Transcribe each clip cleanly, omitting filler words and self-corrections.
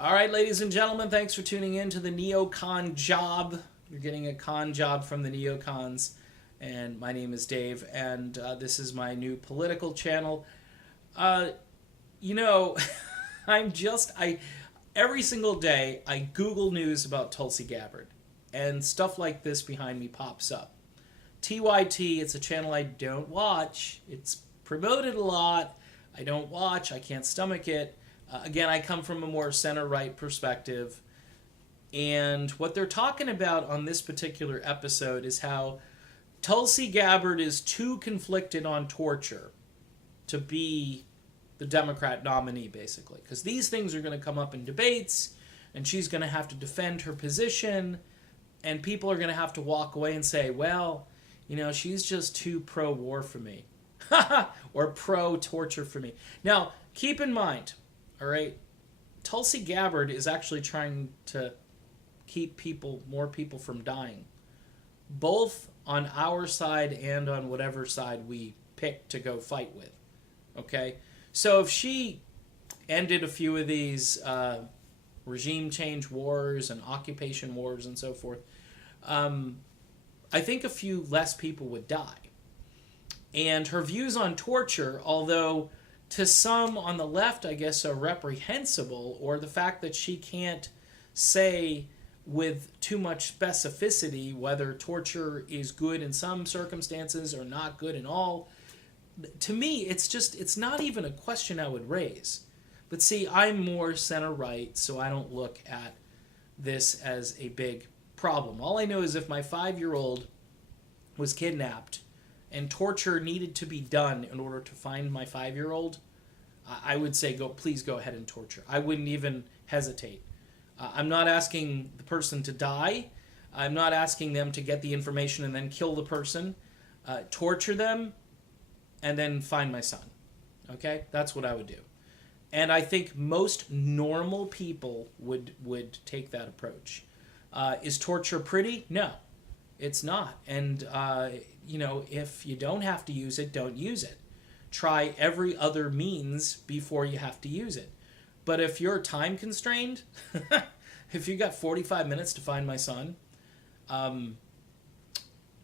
All right, ladies and gentlemen, thanks for tuning in to the Neocon Job. You're getting a con job from the Neocons, and my name is Dave, and this is my new political channel. Uh, you know, I every single day I Google news about Tulsi Gabbard, and stuff like this behind me pops up. TYT, it's a channel I don't watch. It's promoted a lot. I don't watch. I can't stomach it. Again, I come from a more center-right perspective. And what they're talking about on this particular episode is how Tulsi Gabbard is too conflicted on torture to be the Democrat nominee, basically. Because these things are going to come up in debates, and she's going to have to defend her position, and people are going to have to walk away and say, well, you know, she's just too pro-war for me. Or pro-torture for me. Now, keep in mind, all right, Tulsi Gabbard is actually trying to keep more people from dying, both on our side and on whatever side we pick to go fight with. Okay, so if she ended a few of these regime change wars and occupation wars and so forth, I think a few less people would die. And her views on torture, although to some on the left, I guess, are reprehensible, or the fact that she can't say with too much specificity whether torture is good in some circumstances or not good in all. To me, it's not even a question I would raise. But see, I'm more center-right, so I don't look at this as a big problem. All I know is if my 5-year-old was kidnapped and torture needed to be done in order to find my 5-year-old, I would say, please go ahead and torture. I wouldn't even hesitate. I'm not asking the person to die. I'm not asking them to get the information and then kill the person. Torture them and then find my son. Okay? That's what I would do. And I think most normal people would take that approach. Is torture pretty? No, it's not. And, if you don't have to use it, don't use it. Try every other means before you have to use it. But if you're time constrained, if you got 45 minutes to find my son,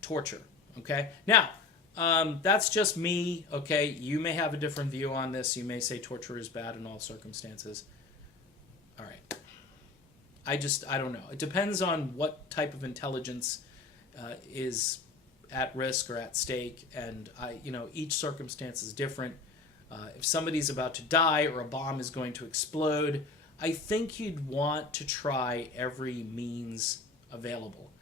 torture, okay? Now, that's just me, okay? You may have a different view on this. You may say torture is bad in all circumstances. All right. I don't know. It depends on what type of intelligence is at risk or at stake, and each circumstance is different. If somebody's about to die or a bomb is going to explode, I think you'd want to try every means available.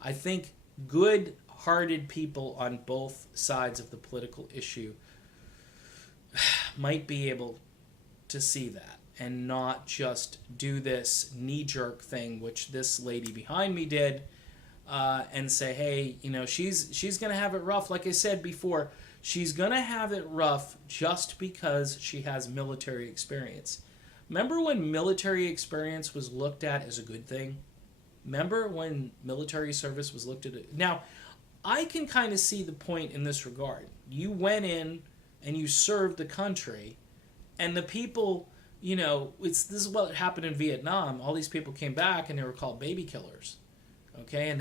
I think good-hearted people on both sides of the political issue might be able to see that and not just do this knee-jerk thing, which this lady behind me did, and say, hey, she's going to have it rough. Like I said before, she's going to have it rough just because she has military experience. Remember when military experience was looked at as a good thing? Remember when military service was looked at? Now, I can kind of see the point in this regard. You went in and you served the country, and the people, this is what happened in Vietnam. All these people came back and they were called baby killers. Okay, and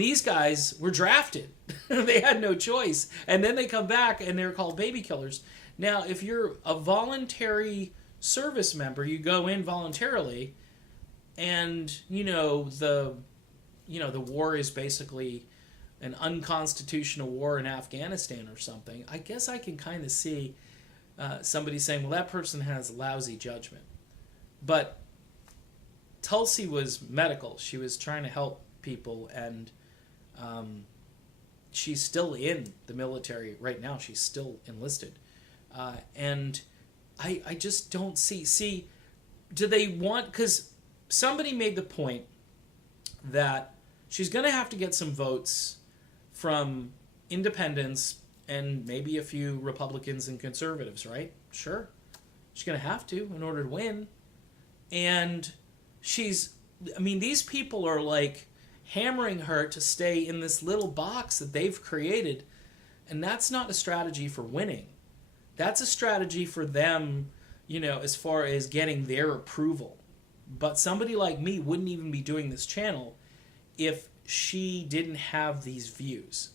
these guys were drafted. They had no choice. And then they come back and they're called baby killers. Now, if you're a voluntary service member, you go in voluntarily, and the war is basically an unconstitutional war in Afghanistan or something. I guess I can kind of see somebody saying, well, that person has lousy judgment. But Tulsi was medical. She was trying to help people, and she's still in the military right now. She's still enlisted. And I just don't see, do they want, because somebody made the point that she's going to have to get some votes from independents and maybe a few Republicans and conservatives, right? Sure. She's going to have to in order to win. And these people are like hammering her to stay in this little box that they've created, and that's not a strategy for winning. That's a strategy for them, as far as getting their approval. But somebody like me wouldn't even be doing this channel if she didn't have these views.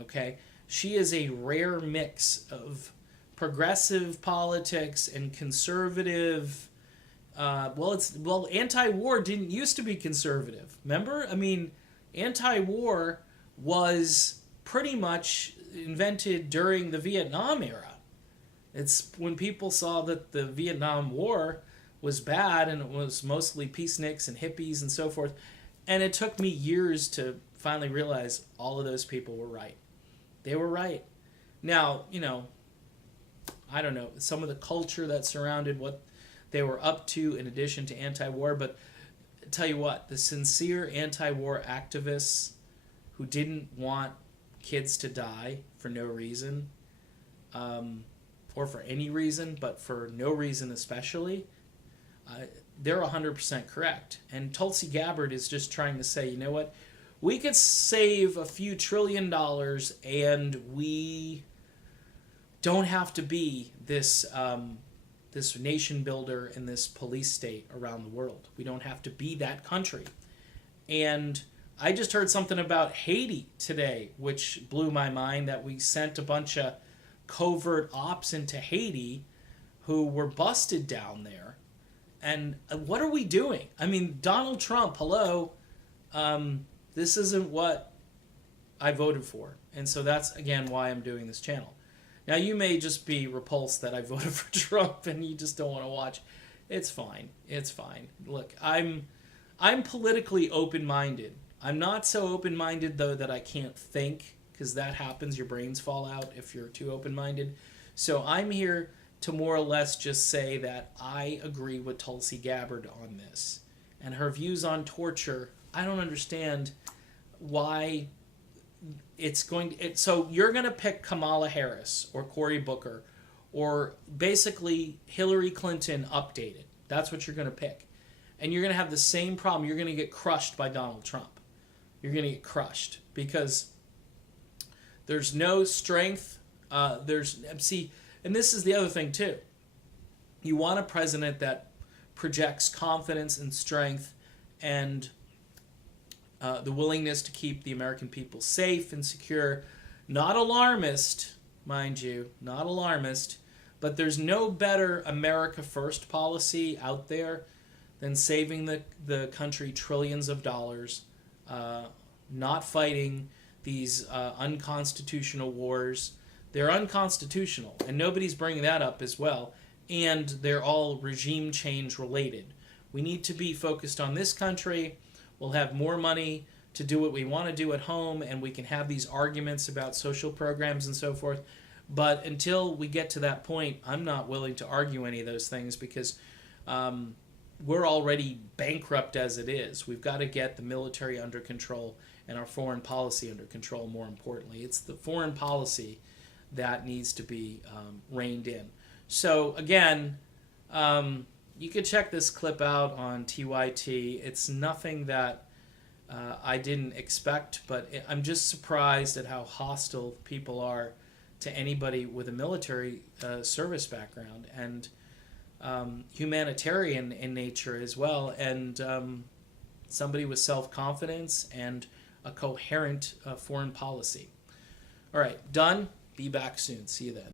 Okay? She is a rare mix of progressive politics and conservative. Anti-war didn't used to be conservative. Remember? I mean, anti-war was pretty much invented during the Vietnam era. It's when people saw that the Vietnam War was bad and it was mostly peaceniks and hippies and so forth. And it took me years to finally realize all of those people were right. They were right. Now, I don't know, some of the culture that surrounded what they were up to in addition to anti-war, but I tell you what, the sincere anti-war activists who didn't want kids to die for no reason, or for any reason, but for no reason especially, they're 100% correct. And Tulsi Gabbard is just trying to say, you know what, we could save a few $1 trillion and we don't have to be this this nation builder and this police state around the world. We don't have to be that country. And I just heard something about Haiti today, which blew my mind, that we sent a bunch of covert ops into Haiti who were busted down there. And what are we doing? I mean, Donald Trump, hello, this isn't what I voted for. And so that's, again, why I'm doing this channel. Now, you may just be repulsed that I voted for Trump and you just don't want to watch. It's fine. It's fine. Look, I'm politically open-minded. I'm not so open-minded, though, that I can't think, because that happens. Your brains fall out if you're too open-minded. So I'm here to more or less just say that I agree with Tulsi Gabbard on this. And her views on torture, I don't understand why it's going to... So you're going to pick Kamala Harris or Cory Booker or basically Hillary Clinton updated. That's what you're going to pick. And you're going to have the same problem. You're going to get crushed by Donald Trump. You're going to get crushed because there's no strength. And this is the other thing too. You want a president that projects confidence and strength and the willingness to keep the American people safe and secure. Not alarmist, mind you, not alarmist, but there's no better America First policy out there than saving the country trillions of dollars, not fighting these unconstitutional wars. They're unconstitutional, and nobody's bringing that up as well, and they're all regime change related. We need to be focused on this country. We'll have more money to do what we want to do at home, and we can have these arguments about social programs and so forth. But until we get to that point, I'm not willing to argue any of those things because we're already bankrupt as it is. We've got to get the military under control and our foreign policy under control, more importantly. It's the foreign policy that needs to be reined in. So, again, you could check this clip out on TYT. It's nothing that I didn't expect, but I'm just surprised at how hostile people are to anybody with a military service background and humanitarian in nature as well, and somebody with self-confidence and a coherent foreign policy. All right, done. Be back soon. See you then.